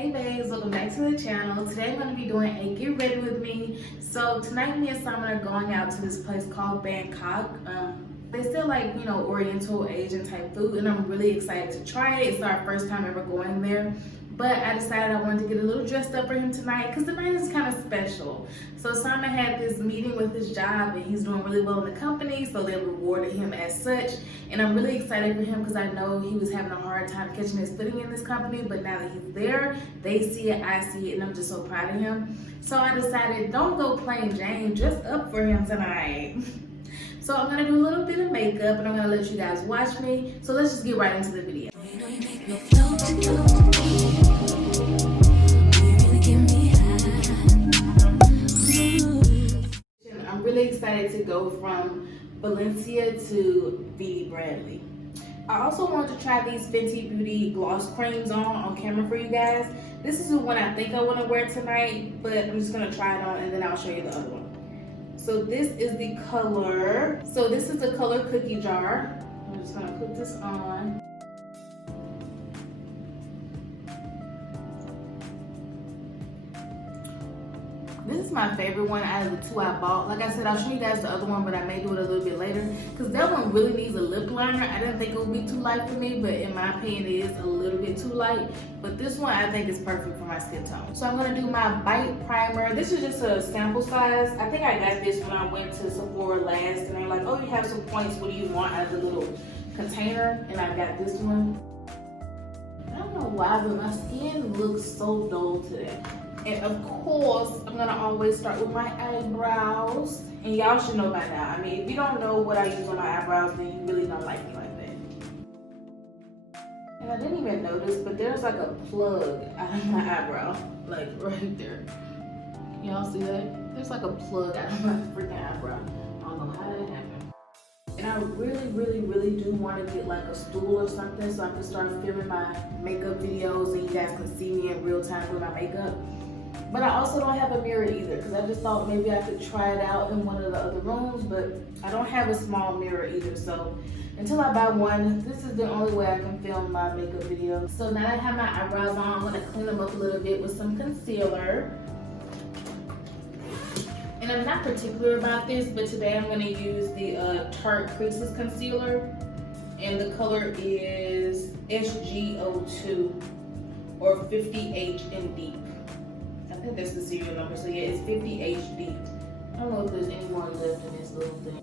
Hey babes, welcome back to the channel. Today I'm going to be doing a get ready with me. So tonight me and Saman are going out to this place called Bangkok. They still like, you know, Oriental, Asian type food, and I'm really excited to try it. It's our first time ever going there. But I decided I wanted to get a little dressed up for him tonight because the night is kind of special. So Saman had this meeting with his job and he's doing really well in the company, so they rewarded him as such. And I'm really excited for him because I know he was having a hard time catching his footing in this company, but now that he's there, they see it, I see it, and I'm just so proud of him. So I decided, don't go plain Jane, dress up for him tonight. So I'm gonna do a little bit of makeup and I'm gonna let you guys watch me. So let's just get right into the video. I'm really excited to go from Valencia to VDBradley. I also wanted to try these Fenty Beauty gloss creams on camera for you guys. This is the one I think I want to wear tonight, but I'm just gonna try it on and then I'll show you the other one. So this is the color. So this is the color Cookie Jar. I'm just gonna put this on. This is my favorite one out of the two I bought. Like I said, I'll show you guys the other one, but I may do it a little bit later because that one really needs a lip liner. I didn't think it would be too light for me, but in my opinion, it is a little bit too light. But this one I think is perfect for my skin tone. So I'm gonna do my Bite Primer. This is just a sample size. I think I got this when I went to Sephora last, and they're like, oh, you have some points. What do you want out of the little container? And I got this one. I don't know why, but my skin looks so dull today. And of course, I'm gonna always start with my eyebrows. And y'all should know by now. I mean, if you don't know what I use on my eyebrows, then you really don't like me like that. And I didn't even notice, but there's like a plug out of my eyebrow. Like right there. Can y'all see that? There's like a plug out of my freaking eyebrow. I don't know how that happened. And I really do want to get like a stool or something so I can start filming my makeup videos and you guys can see me in real time with my makeup. But I also don't have a mirror either because I just thought maybe I could try it out in one of the other rooms, but I don't have a small mirror either. So until I buy one, this is the only way I can film my makeup video. So now that I have my eyebrows on, I'm gonna clean them up a little bit with some concealer. And I'm not particular about this, but today I'm gonna use the Tarte Creases Concealer. And the color is SGO2 or 50H in Deep. I think that's the serial number, so yeah, it's 50H Deep. I don't know if there's any more left in this little thing.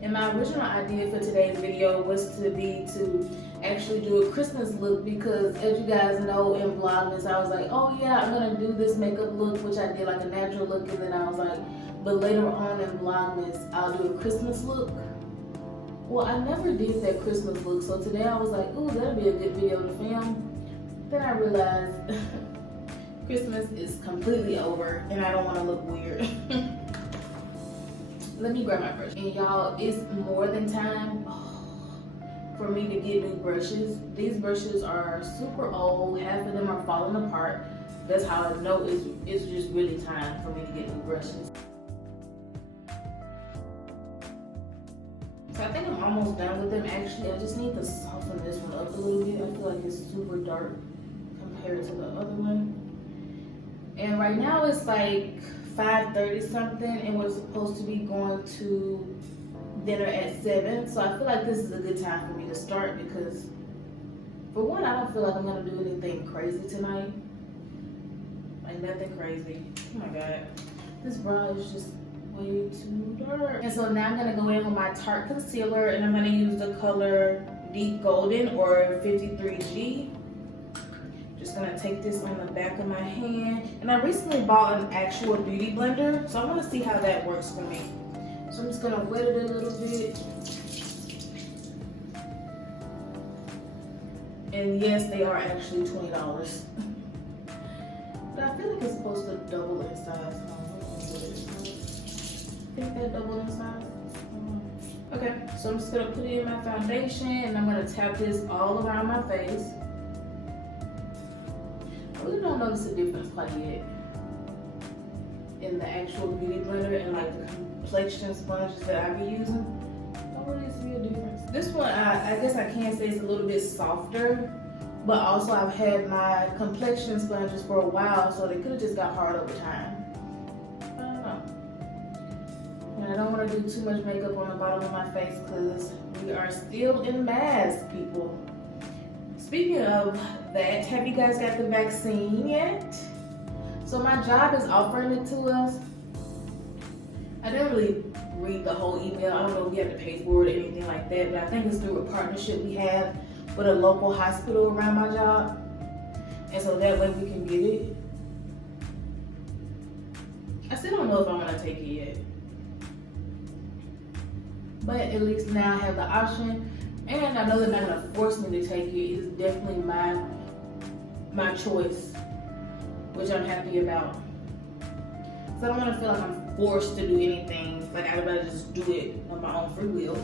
And my original idea for today's video was to actually do a Christmas look because as you guys know in Vlogmas, I was like, oh yeah, I'm gonna do this makeup look, which I did like a natural look, and then I was like, but later on in Vlogmas, I'll do a Christmas look. Well, I never did that Christmas look, so today I was like, ooh, that'll be a good video to film. Then I realized Christmas is completely over and I don't want to look weird. Let me grab my brush. And y'all, it's more than time for me to get new brushes. These brushes are super old. Half of them are falling apart. That's how I know it's just really time for me to get new brushes. So I think I'm almost done with them actually. I just need to soften this one up a little bit. I feel like it's super dark compared to the other one. And right now it's like 5:30 something and we're supposed to be going to dinner at 7. So I feel like this is a good time for me to start because for one, I don't feel like I'm gonna do anything crazy tonight. Like nothing crazy. Oh my God. This brow is just way too dark. And so now I'm gonna go in with my Tarte concealer and I'm gonna use the color Deep Golden or 53G. Just gonna take this on the back of my hand. And I recently bought an actual beauty blender, so I wanna see how that works for me. So I'm just gonna wet it a little bit. And yes, they are actually $20. But I feel like it's supposed to double in size. I think that double in size. Okay, so I'm just gonna put it in my foundation and I'm gonna tap this all around my face. I really don't notice a difference quite yet in the actual beauty blender and like the complexion sponges that I be using. don't really see a difference. This one, I guess I can say it's a little bit softer, but also I've had my complexion sponges for a while, so they could have just got hard over time. I don't know. And I don't want to do too much makeup on the bottom of my face because we are still in masks, people. Speaking of that, have you guys got the vaccine yet? So my job is offering it to us. I didn't really read the whole email. I don't know if we have to pay for it or anything like that, but I think it's through a partnership we have with a local hospital around my job. And so that way we can get it. I still don't know if I'm gonna take it yet. But at least now I have the option. And I know they're not gonna force me to take it. It's definitely my choice, which I'm happy about. So I don't wanna feel like I'm forced to do anything. Like I'd rather just do it on my own free will.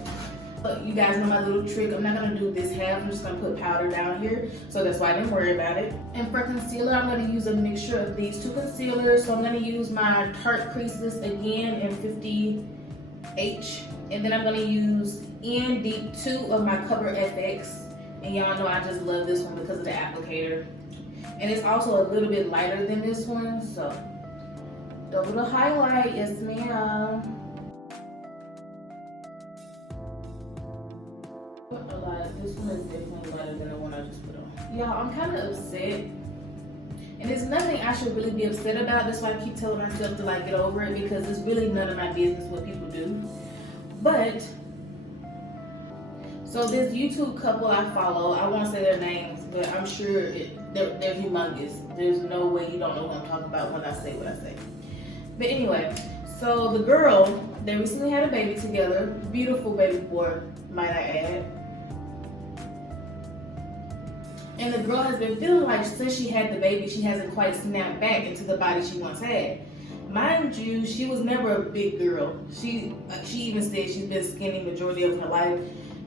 But you guys know my little trick. I'm not gonna do this half. I'm just gonna put powder down here. So that's why I didn't worry about it. And for concealer, I'm gonna use a mixture of these two concealers. So I'm gonna use my Tarte Creaseless again in 50H. And then I'm gonna use in Deep 2 of my Cover FX. And y'all know I just love this one because of the applicator. And it's also a little bit lighter than this one, so double the highlight, yes ma'am. This one is definitely lighter than the one I just put on. Y'all, I'm kind of upset. And it's nothing I should really be upset about. That's why I keep telling myself to like get over it, because it's really none of my business what people do. But, so this YouTube couple I follow, I won't say their names, but I'm sure they're humongous. There's no way you don't know what I'm talking about when I say what I say. But anyway, so the girl, they recently had a baby together. Beautiful baby boy, might I add. And the girl has been feeling like since she had the baby, she hasn't quite snapped back into the body she once had. Mind you, she was never a big girl. She even said she's been skinny majority of her life.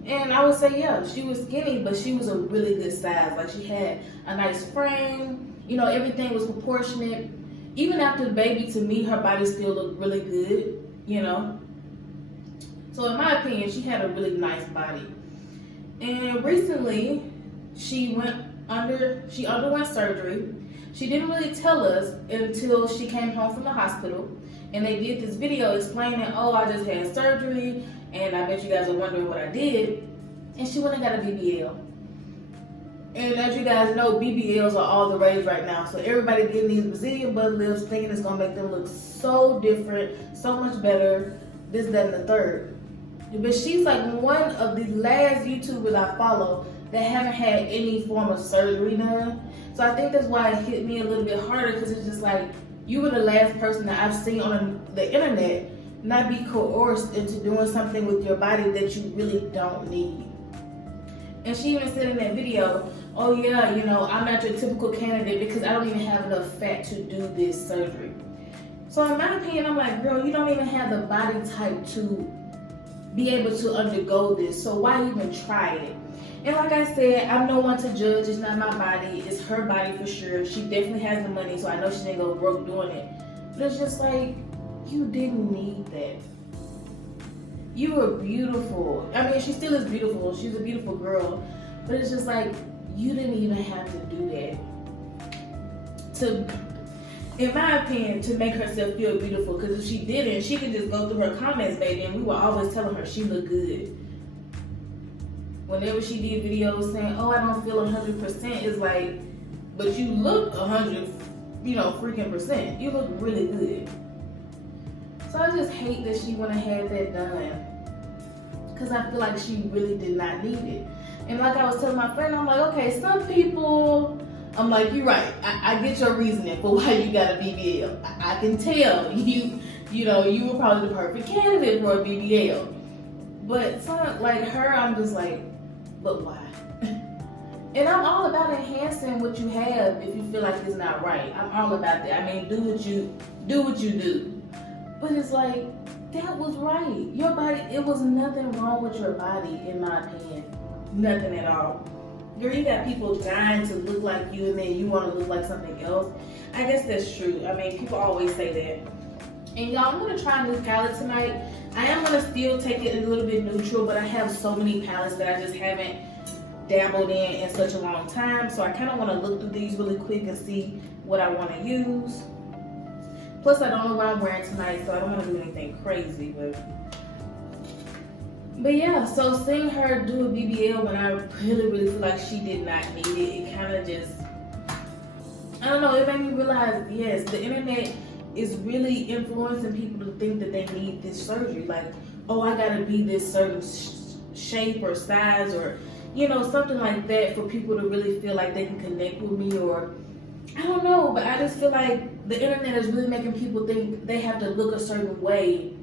And I would say, yeah, she was skinny, but she was a really good size. Like she had a nice frame, you know, everything was proportionate. Even after the baby, to me, her body still looked really good, you know. So in my opinion, she had a really nice body. And recently, she underwent surgery. She didn't really tell us until she came home from the hospital. And they did this video explaining, oh, I just had surgery, and I bet you guys are wondering what I did. And she went and got a BBL. And as you guys know, BBLs are all the rage right now. So everybody getting these Brazilian butt lifts, thinking it's gonna make them look so different, so much better, this, that, and the third. But she's like one of the last YouTubers I follow that haven't had any form of surgery done. So I think that's why it hit me a little bit harder, because it's just like, you were the last person that I've seen on the internet not be coerced into doing something with your body that you really don't need. And she even said in that video, oh yeah, you know, I'm not your typical candidate because I don't even have enough fat to do this surgery. So in my opinion, I'm like, girl, you don't even have the body type to be able to undergo this. So why even try it? And like I said, I'm no one to judge. It's not my body. It's her body for sure. She definitely has the money, so I know she didn't go broke doing it. But it's just like, you didn't need that. You were beautiful. I mean, she still is beautiful. She's a beautiful girl. But it's just like, you didn't even have to do that. To, in my opinion, to make herself feel beautiful. Because if she didn't, she could just go through her comments, baby, and we were always telling her she looked good. Whenever she did videos saying, oh, I don't feel 100%, it's like, but you look 100, you know, freaking percent. You look really good. So I just hate that she went and had that done. Because I feel like she really did not need it. And like I was telling my friend, I'm like, okay, some people, I'm like, you're right. I get your reasoning for why you got a BBL. I can tell you know, you were probably the perfect candidate for a BBL. But some, like her, I'm just like, but why? And I'm all about enhancing what you have if you feel like it's not right. I'm all about that. I mean, do what you do. But it's like, that was right. Your body, it was nothing wrong with your body, in my opinion. Nothing at all. Girl, you got people dying to look like you and then you want to look like something else. I guess that's true. I mean, people always say that. And y'all, I'm gonna try a new palette tonight. I am gonna still take it a little bit neutral, but I have so many palettes that I just haven't dabbled in such a long time. So I kind of want to look through these really quick and see what I want to use. Plus, I don't know what I'm wearing tonight, so I don't want to do anything crazy. But yeah, so seeing her do a BBL when I really feel like she did not need it, it kind of just, I don't know, it made me realize, yes, the internet is really influencing people to think that they need this surgery. Like, oh, I gotta be this certain shape or size or, you know, something like that for people to really feel like they can connect with me, or I don't know, but I just feel like the internet is really making people think they have to look a certain way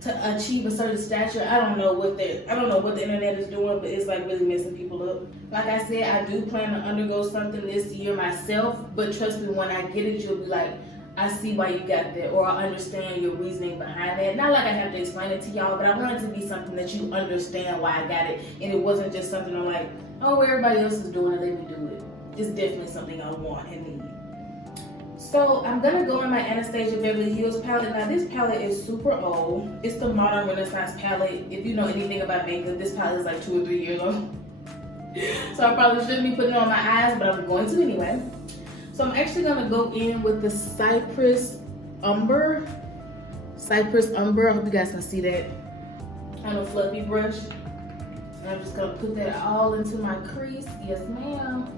to achieve a certain stature. I don't know what the internet is doing, but it's like really messing people up. Like I said, I do plan to undergo something this year myself, but trust me, when I get it, you'll be like, I see why you got that, or I understand your reasoning behind that. Not like I have to explain it to y'all, but I want it to be something that you understand why I got it, and it wasn't just something I'm like, oh, everybody else is doing it, let me do it. It's definitely something I want and need. So I'm gonna go in my Anastasia Beverly Hills palette. Now this palette is super old. It's the Modern Renaissance palette. If you know anything about makeup, this palette is like 2 or 3 years old. So I probably shouldn't be putting it on my eyes, but I'm going to anyway. So I'm actually gonna go in with the Cypress Umber. I hope you guys can see that on a fluffy brush. And I'm just gonna put that all into my crease. Yes, ma'am.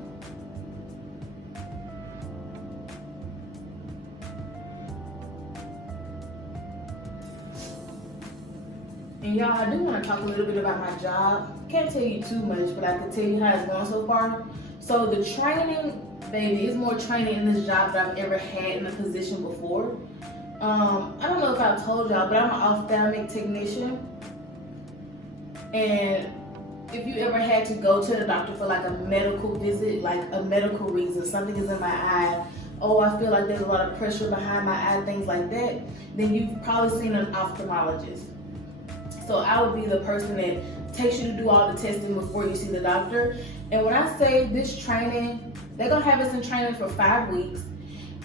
And y'all, I do want to talk a little bit about my job. Can't tell you too much, but I can tell you how it's going so far. So the training, baby, is more training in this job than I've ever had in a position before. I don't know if I've told y'all, but I'm an ophthalmic technician. And if you ever had to go to the doctor for like a medical visit, like a medical reason, something is in my eye, oh, I feel like there's a lot of pressure behind my eye, things like that, then you've probably seen an ophthalmologist. So I would be the person that takes you to do all the testing before you see the doctor. And when I say this training, they're gonna have us in training for 5 weeks.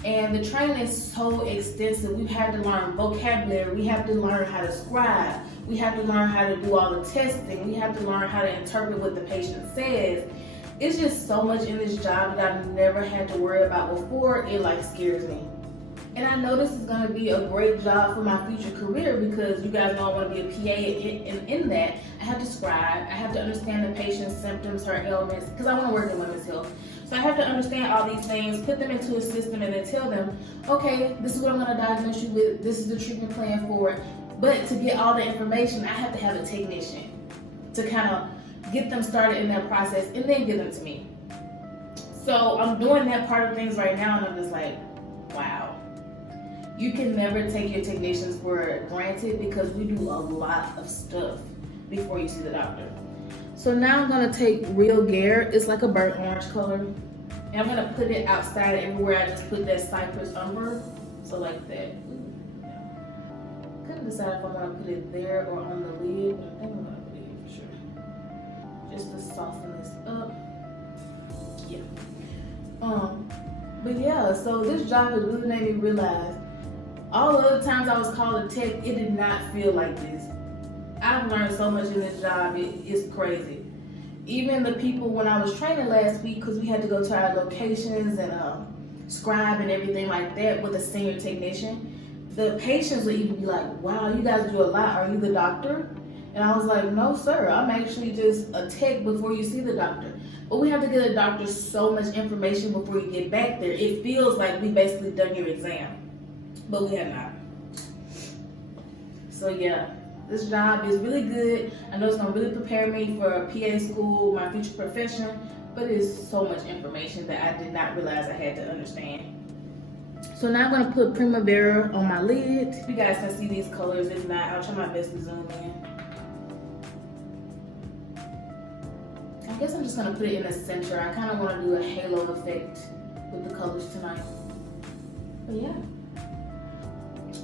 And the training is so extensive. We've had to learn vocabulary. We have to learn how to scribe. We have to learn how to do all the testing. We have to learn how to interpret what the patient says. It's just so much in this job that I've never had to worry about before. It like scares me. And I know this is going to be a great job for my future career because you guys know I want to be a PA, in that I have to scribe, I have to understand the patient's symptoms, her ailments, because I want to work in women's health. So I have to understand all these things, put them into a system, and then tell them, okay, this is what I'm going to diagnose you with, this is the treatment plan for it. But to get all the information, I have to have a technician to kind of get them started in that process and then give them to me. So I'm doing that part of things right now, and I'm just like, wow. You can never take your technicians for granted because we do a lot of stuff before you see the doctor. So now I'm gonna take Real Gear. It's like a burnt orange color. And I'm gonna put it outside everywhere. I just put that Cypress Umber. So like that. Couldn't decide if I wanna put it there or on the lid, but I think I'm gonna put it here for sure. Just to soften this up. Yeah. But yeah, so this job has really made me realize all the other times I was called a tech, it did not feel like this. I've learned so much in this job, it's crazy. Even the people when I was training last week, because we had to go to our locations and scribe and everything like that with a senior technician, the patients would even be like, wow, you guys do a lot, are you the doctor? And I was like, no sir, I'm actually just a tech before you see the doctor. But we have to get a doctor so much information before you get back there. It feels like we basically done your exam. But we have not. So yeah, this job is really good. I know it's gonna really prepare me for a PA school, my future profession, but it's so much information that I did not realize I had to understand. So now I'm gonna put Primavera on my lid. You guys can see these colors. If not, I'll try my best to zoom in. I guess I'm just gonna put it in the center. I kind of want to do a halo effect with the colors tonight. But yeah.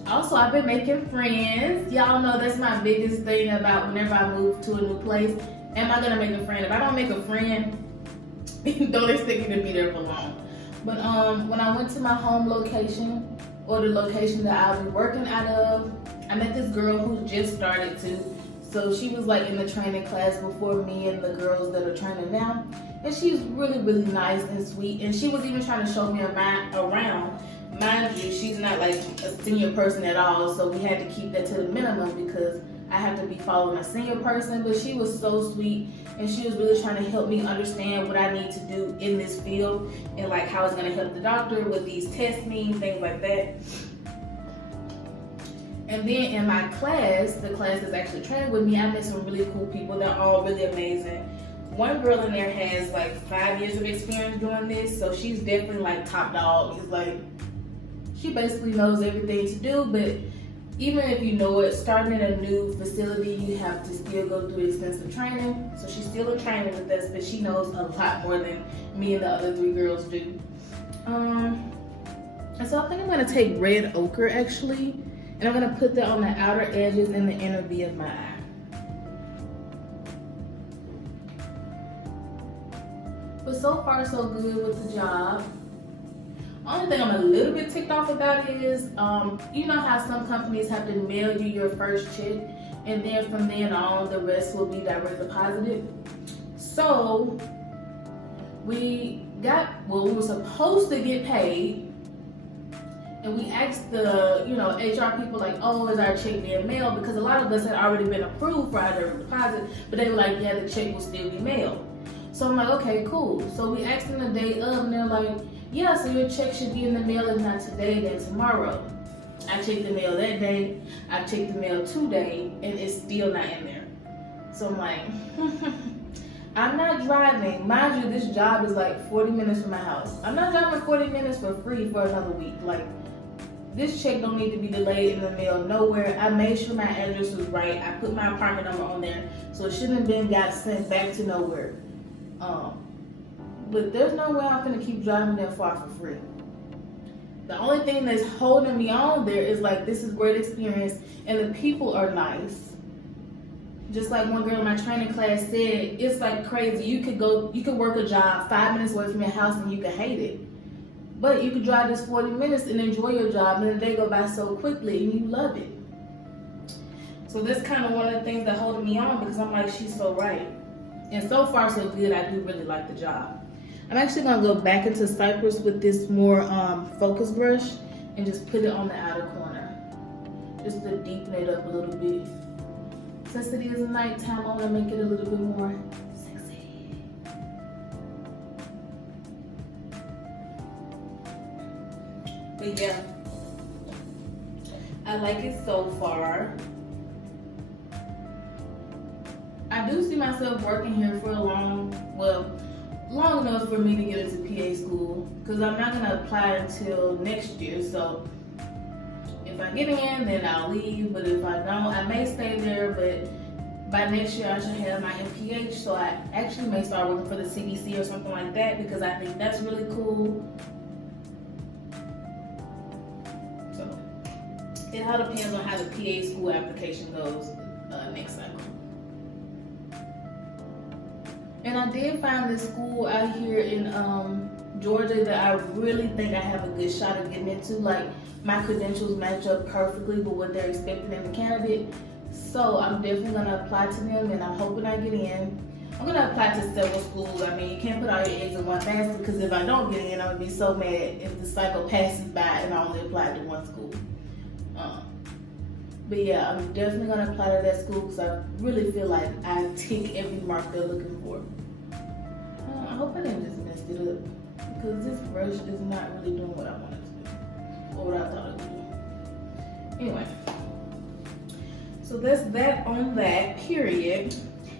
Also, I've been making friends. Y'all know that's my biggest thing about whenever I move to a new place. Am I gonna make a friend? If I don't make a friend, don't expect me to be there for long. But when I went to my home location, or the location that I'll be working out of. I met this girl who just started too. So she was like in the training class before me and the girls that are training now. And she's really, really nice and sweet. And she was even trying to show me around. Mind you, she's not like a senior person at all. So we had to keep that to the minimum because I have to be following a senior person. But she was so sweet. And she was really trying to help me understand what I need to do in this field. And like how it's going to help the doctor with these tests mean, things like that. And then in my class, the class that's actually training with me, I met some really cool people. They're all really amazing. One girl in there has like 5 years of experience doing this, so she's definitely like top dog. It's like, she basically knows everything to do, but even if you know it, starting in a new facility, you have to still go through extensive training. So she's still in training with us, but she knows a lot more than me and the other 3 girls do. And so I think I'm gonna take red ochre actually, and I'm gonna put that on the outer edges and the inner V of my eye. But so far so good with the job. Only thing I'm a little bit ticked off about is, you know how some companies have to mail you your first check, and then from then on the rest will be direct deposited. So we were supposed to get paid, and we asked the HR people like, oh, is our check being mailed? Because a lot of us had already been approved for our direct deposit, but they were like, yeah, the check will still be mailed. So I'm like, okay, cool. So we asked them the day of, and they're like, yeah, so your check should be in the mail, if not today, then tomorrow. I checked the mail that day, I checked the mail today, and it's still not in there. So I'm like, I'm not driving. Mind you, this job is like 40 minutes from my house. I'm not driving 40 minutes for free for another week. Like, this check don't need to be delayed in the mail nowhere. I made sure my address was right. I put my apartment number on there, so it shouldn't have got sent back to nowhere. But there's no way I'm gonna keep driving that far for free. The only thing that's holding me on there is like, this is great experience and the people are nice. Just like one girl in my training class said, it's like crazy. You could work a job 5 minutes away from your house and you could hate it. But you could drive this 40 minutes and enjoy your job, and then they go by so quickly and you love it. So that's kind of one of the things that holding me on, because I'm like, she's so right. And so far so good, I do really like the job. I'm actually gonna go back into Cypress with this more focus brush and just put it on the outer corner. Just to deepen it up a little bit. Since it is nighttime, I wanna make it a little bit more sexy. But yeah, I like it so far. I do see myself working here for long enough for me to get into PA school, because I'm not gonna apply until next year. So if I get in, then I'll leave, but if I don't, I may stay there. But by next year I should have my MPH, so I actually may start working for the CDC or something like that, because I think that's really cool. So it all depends on how the PA school application goes next cycle. And I did find this school out here in Georgia that I really think I have a good shot of getting into. Like, my credentials match up perfectly with what they're expecting in the candidate. So I'm definitely gonna apply to them, and I'm hoping I get in. I'm gonna apply to several schools. I mean, you can't put all your eggs in one basket, because if I don't get in, I'm gonna be so mad if the cycle passes by and I only applied to one school. But yeah, I'm definitely gonna apply to that school, because I really feel like I tick every mark they're looking for. I hope I didn't just mess it up, because this brush is not really doing what I wanted to do, or what I thought it would do. Anyway, so that's that on that, period.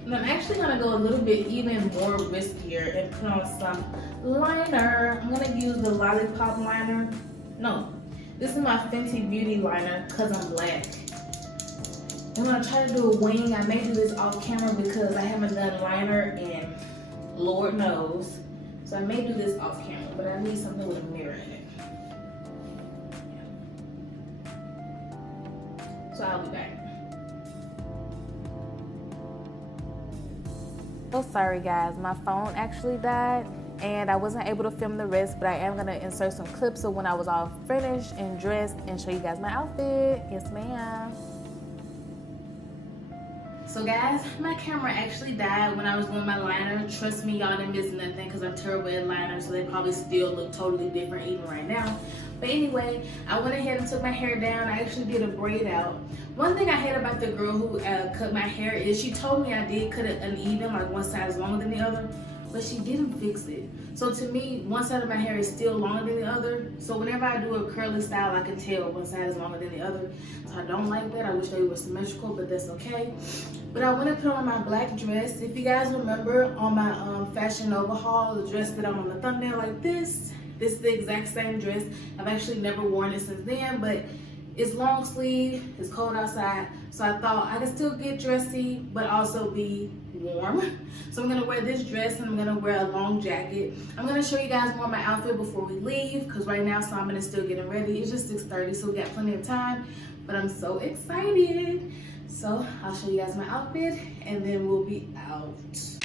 And I'm actually gonna go a little bit even more riskier and put on some liner. I'm gonna use the Lollipop liner. No, this is my Fenty Beauty liner, because I'm black. I'm gonna try to do a wing. I may do this off camera because I haven't done liner in Lord knows. So I may do this off camera, but I need something with a mirror in it. Yeah. So I'll be back. Oh, sorry guys, my phone actually died, and I wasn't able to film the rest, but I am gonna insert some clips of when I was all finished and dressed and show you guys my outfit. Yes, ma'am. So guys, my camera actually died when I was doing my liner. Trust me, y'all didn't miss nothing because I'm terrible at liners, so they probably still look totally different even right now. But anyway, I went ahead and took my hair down. I actually did a braid out. One thing I hate about the girl who cut my hair is she told me I did cut it uneven, like one side is longer than the other, but she didn't fix it. So to me, one side of my hair is still longer than the other. So whenever I do a curly style, I can tell one side is longer than the other. So I don't like that. I wish they were symmetrical, but that's okay. But I want to put on my black dress. If you guys remember on my Fashion Nova haul, the dress that I'm on the thumbnail like this is the exact same dress. I've actually never worn it since then, but it's long sleeve, it's cold outside, so I thought I could still get dressy, but also be warm. So I'm gonna wear this dress and I'm gonna wear a long jacket. I'm gonna show you guys more of my outfit before we leave, because right now Saman is still getting ready. It's just 6:30, so we got plenty of time, but I'm so excited. So I'll show you guys my outfit and then we'll be out.